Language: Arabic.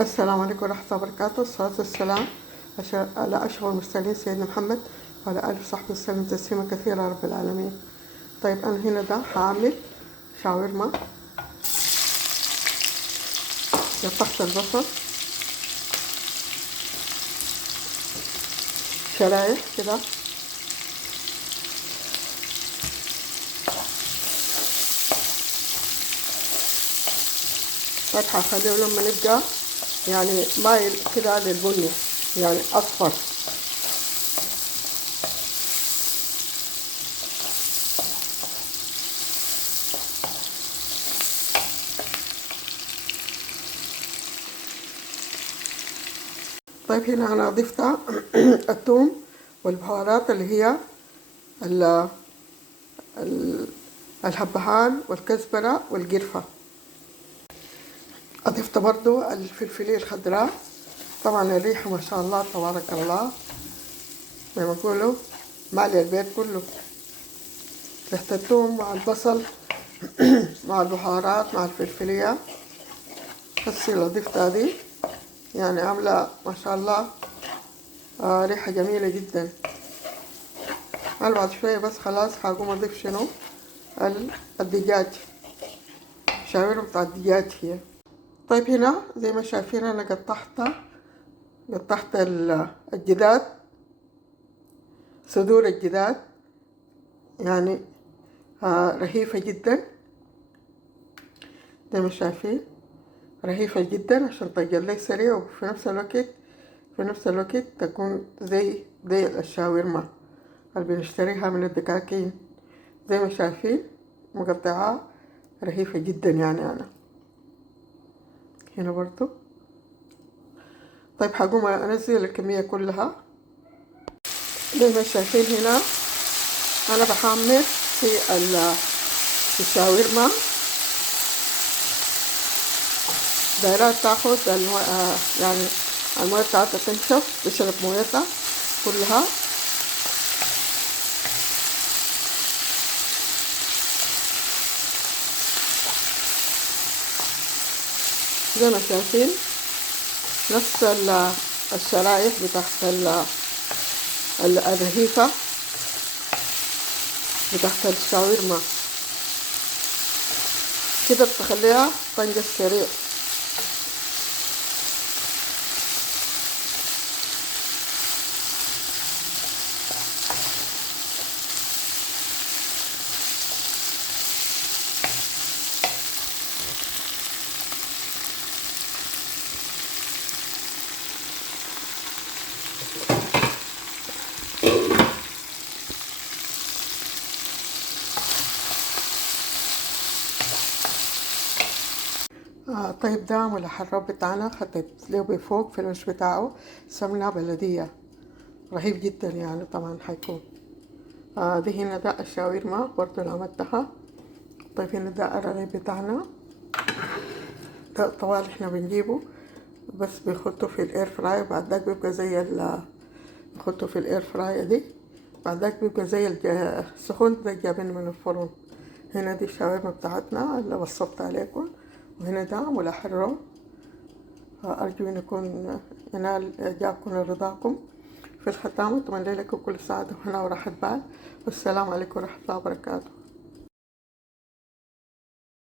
السلام عليكم ورحمة الله وبركاته. الصلاة والسلام على أشرف المرسلين سيدنا محمد وعلى آله وصحبه وسلم تسليما كثيرا رب العالمين. طيب أنا هنا ده هعمل شاورما. قطعت البصل شرايح كده، طيب هخليه لما يبقى يعني مايل كده للبني، يعني أصفر. طيب هنا أنا ضفت الثوم والبهارات اللي هي الهبهان والكزبرة والقرفة. أضفت برضو الفلفلية الخضراء. طبعا الريحة ما شاء الله تبارك الله، زي ما يقولوا مالي البيت كله. ريحة الثوم مع البصل مع البهارات مع الفلفلية هسي اللي ضفتها دي يعني عاملة ما شاء الله ريحة جميلة جدا. أنا بعد شوية بس خلاص هقوم أضيف شنو الدجاج، شاورما بتاع الدجاج هي. طيب هنا زي ما شايفين أنا قطعت الجداد، صدور الجداد يعني رهيفة جدا زي ما شايفين، رهيفة جدا عشان طيب لي سريع، وفي نفس الوقت تكون زي الشاورما اللي بنشتريها من الدكاكين. زي ما شايفين مقطعة رهيفة جدا يعني أنا هنا برضو. طيب هقوم أنزل الكمية كلها. زي ما شايفين هنا أنا بحمر في الشاورما، دايرات تاخد يعني الموية بتاعتها تنشف، تشرب مويتها كلها. زي ما شايفين نفس الشرايح بتاعت الرهيفة بتاعت الشاورما كده، بتخليها طنجة سريع. طيب ده عمل الحراب بتاعنا، حطيت له بفوق في الوش بتاعه سمنة بلدية، رهيب جدا يعني. طبعا حيكون دي هنا ده الشاورما برضو اللي عملتها. طيب هنا ده الرغيف بتاعنا، ده طوال احنا بنجيبه بس بنحطه في الاير فراي، بعد ذاك بيبقى زي نحطه في الاير فراي دي، بعد ذاك بيبقى زي السخون ده جايبينه من الفرن. هنا دي الشاورما بتاعتنا اللي وصفت عليكم، وهنا ده ملحرة. أرجو أن يكون ينال إعجابكم ورضاكم. في الختام أتمنى لكم كل سعادة وهنا وراحة بال، والسلام عليكم ورحمة الله وبركاته.